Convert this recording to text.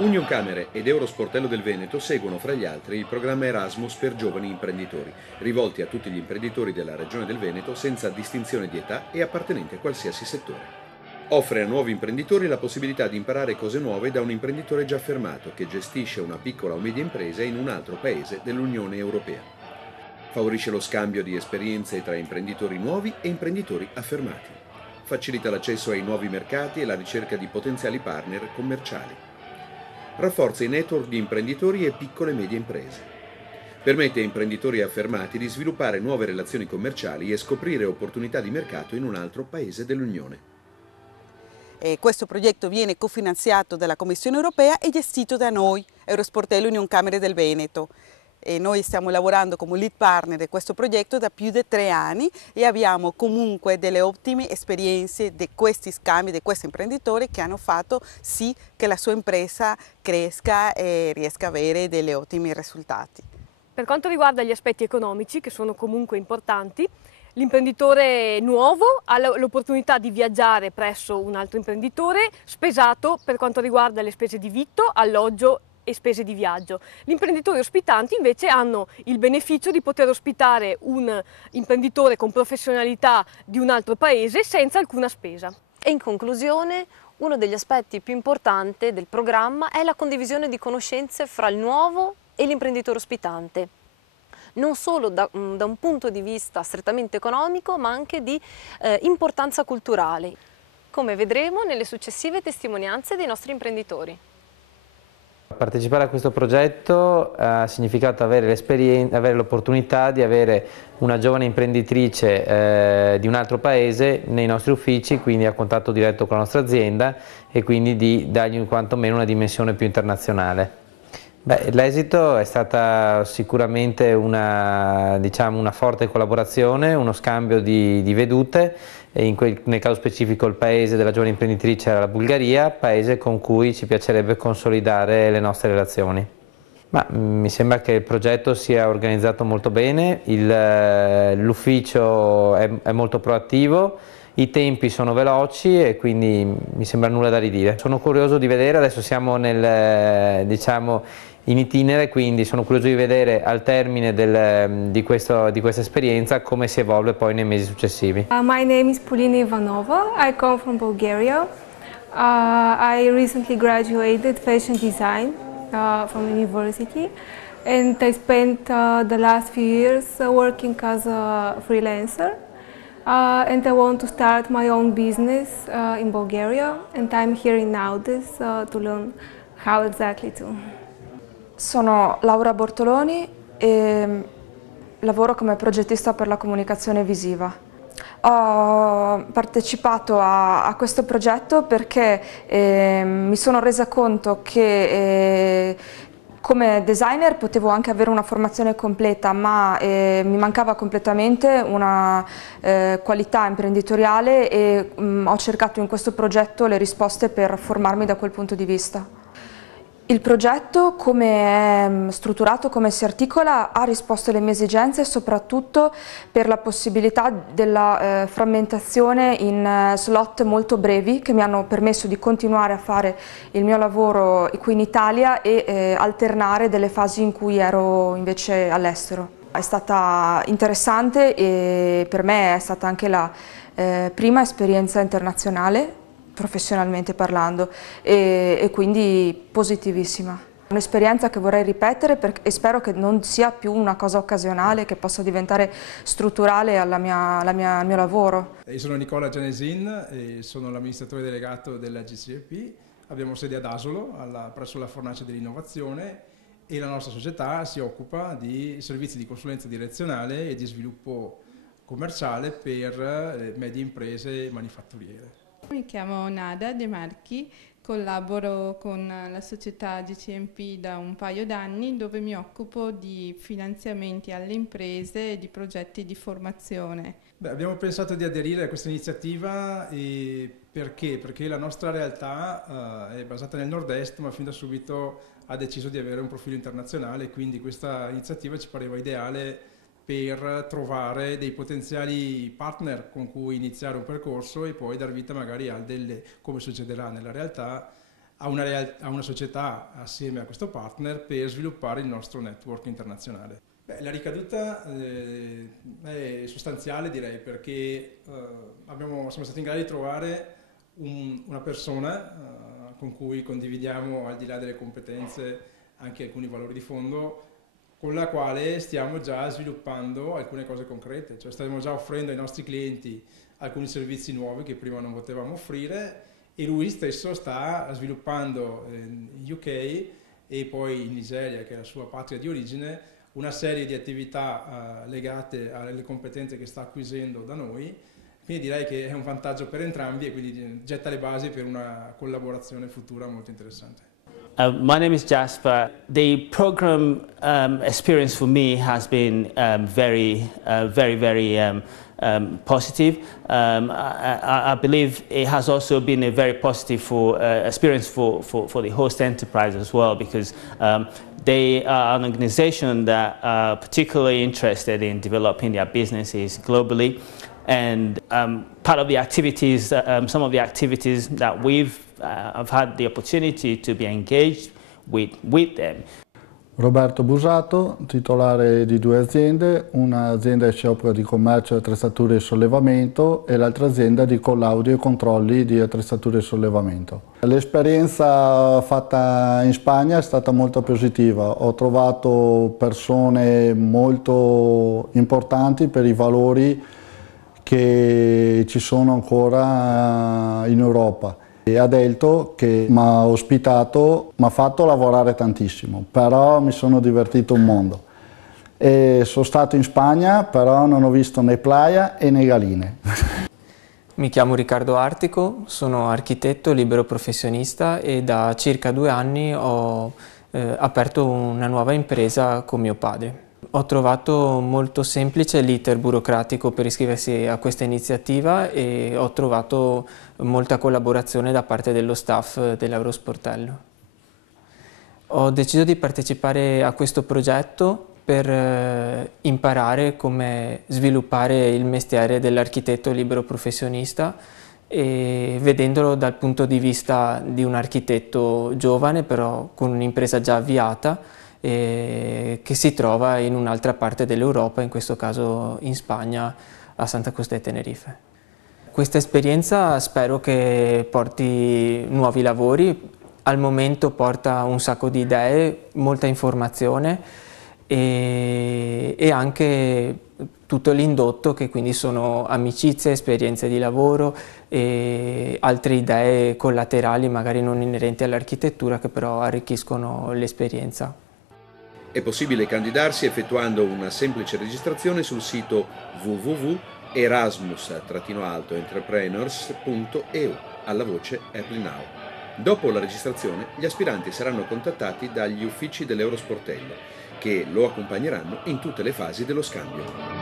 Unioncamere ed Eurosportello del Veneto seguono fra gli altri il programma Erasmus per giovani imprenditori, rivolti a tutti gli imprenditori della regione del Veneto senza distinzione di età e appartenenti a qualsiasi settore. Offre a nuovi imprenditori la possibilità di imparare cose nuove da un imprenditore già affermato che gestisce una piccola o media impresa in un altro paese dell'Unione Europea. Favorisce lo scambio di esperienze tra imprenditori nuovi e imprenditori affermati. Facilita l'accesso ai nuovi mercati e la ricerca di potenziali partner commerciali. Rafforza i network di imprenditori e piccole e medie imprese. Permette a imprenditori affermati di sviluppare nuove relazioni commerciali e scoprire opportunità di mercato in un altro paese dell'Unione. Questo progetto viene cofinanziato dalla Commissione Europea e gestito da noi, Eurosportello Unioncamere del Veneto. Noi stiamo lavorando come lead partner di questo progetto da più di 3 anni e abbiamo comunque delle ottime esperienze di questi scambi, di questi imprenditori che hanno fatto sì che la sua impresa cresca e riesca ad avere degli ottimi risultati. Per quanto riguarda gli aspetti economici, che sono comunque importanti, l'imprenditore nuovo ha l'opportunità di viaggiare presso un altro imprenditore spesato per quanto riguarda le spese di vitto, alloggio e spese di viaggio. Gli imprenditori ospitanti invece hanno il beneficio di poter ospitare un imprenditore con professionalità di un altro paese senza alcuna spesa. E in conclusione, uno degli aspetti più importanti del programma è la condivisione di conoscenze fra il nuovo e l'imprenditore ospitante, non solo da un punto di vista strettamente economico, ma anche di importanza culturale, come vedremo nelle successive testimonianze dei nostri imprenditori. Partecipare a questo progetto ha significato avere l'opportunità di avere una giovane imprenditrice di un altro paese nei nostri uffici, quindi a contatto diretto con la nostra azienda e quindi di dargli quantomeno una dimensione più internazionale. L'esito è stata sicuramente una forte collaborazione, uno scambio di vedute, e nel caso specifico il paese della giovane imprenditrice era la Bulgaria, paese con cui ci piacerebbe consolidare le nostre relazioni. Mi sembra che il progetto sia organizzato molto bene, l'ufficio è molto proattivo, i tempi sono veloci e quindi mi sembra nulla da ridire. Sono curioso di vedere, adesso siamo in itinere, quindi sono curioso di vedere al termine di questa esperienza come si evolve poi nei mesi successivi. My name is Polina Ivanova. I come from Bulgaria. I recently graduated fashion design from university, and I spent the last few years working as a freelancer. And I want to start my own business in Bulgaria, and I'm here in Naudis to learn how exactly to. Sono Laura Bortoloni e lavoro come progettista per la comunicazione visiva. Ho partecipato a questo progetto perché mi sono resa conto che come designer potevo anche avere una formazione completa, ma mi mancava completamente una qualità imprenditoriale e ho cercato in questo progetto le risposte per formarmi da quel punto di vista. Il progetto, come è strutturato, come si articola, ha risposto alle mie esigenze, soprattutto per la possibilità della frammentazione in slot molto brevi che mi hanno permesso di continuare a fare il mio lavoro qui in Italia e alternare delle fasi in cui ero invece all'estero. È stata interessante e per me è stata anche la prima esperienza internazionale, professionalmente parlando, e quindi positivissima. Un'esperienza che vorrei ripetere e spero che non sia più una cosa occasionale, che possa diventare strutturale al mio lavoro. Io sono Nicola Gianesin e sono l'amministratore delegato della GCEP. Abbiamo sede ad Asolo, presso la Fornace dell'Innovazione, e la nostra società si occupa di servizi di consulenza direzionale e di sviluppo commerciale per medie imprese manifatturiere. Mi chiamo Nada De Marchi, collaboro con la società GCMP da un paio d'anni, dove mi occupo di finanziamenti alle imprese e di progetti di formazione. Abbiamo pensato di aderire a questa iniziativa perché? Perché la nostra realtà è basata nel nord-est, ma fin da subito ha deciso di avere un profilo internazionale, quindi questa iniziativa ci pareva ideale per trovare dei potenziali partner con cui iniziare un percorso e poi dar vita magari come succederà nella realtà, a una società assieme a questo partner per sviluppare il nostro network internazionale. Beh, la ricaduta è sostanziale, direi, perché siamo stati in grado di trovare una persona con cui condividiamo, al di là delle competenze, anche alcuni valori di fondo, con la quale stiamo già sviluppando alcune cose concrete, cioè stiamo già offrendo ai nostri clienti alcuni servizi nuovi che prima non potevamo offrire, e lui stesso sta sviluppando in UK e poi in Nigeria, che è la sua patria di origine, una serie di attività legate alle competenze che sta acquisendo da noi. Quindi direi che è un vantaggio per entrambi e quindi getta le basi per una collaborazione futura molto interessante. My name is Jasper. The program experience for me has been very positive. I believe it has also been a very positive experience for the host enterprise as well, because they are an organization that are particularly interested in developing their businesses globally. And part of the activities, some of the activities that I've had the opportunity to be engaged with them. Roberto Busato, titolare di 2 aziende, un'azienda che si occupa di commercio di attrezzature di sollevamento e l'altra azienda di collaudio e controlli di attrezzature di sollevamento. L'esperienza fatta in Spagna è stata molto positiva, ho trovato persone molto importanti per i valori che ci sono ancora in Europa. E Adelto, che mi ha ospitato, mi ha fatto lavorare tantissimo, però mi sono divertito un mondo. E sono stato in Spagna, però non ho visto né playa né galine. Mi chiamo Riccardo Artico, sono architetto libero professionista e da circa 2 anni ho aperto una nuova impresa con mio padre. Ho trovato molto semplice l'iter burocratico per iscriversi a questa iniziativa e ho trovato molta collaborazione da parte dello staff dell'Eurosportello. Ho deciso di partecipare a questo progetto per imparare come sviluppare il mestiere dell'architetto libero professionista e vedendolo dal punto di vista di un architetto giovane, però con un'impresa già avviata, che si trova in un'altra parte dell'Europa, in questo caso in Spagna, a Santa Cruz de Tenerife. Questa esperienza spero che porti nuovi lavori, al momento porta un sacco di idee, molta informazione e anche tutto l'indotto, che quindi sono amicizie, esperienze di lavoro e altre idee collaterali magari non inerenti all'architettura, che però arricchiscono l'esperienza. È possibile candidarsi effettuando una semplice registrazione sul sito www.erasmus-entrepreneurs.eu alla voce Apply Now. Dopo la registrazione, gli aspiranti saranno contattati dagli uffici dell'Eurosportello, che lo accompagneranno in tutte le fasi dello scambio.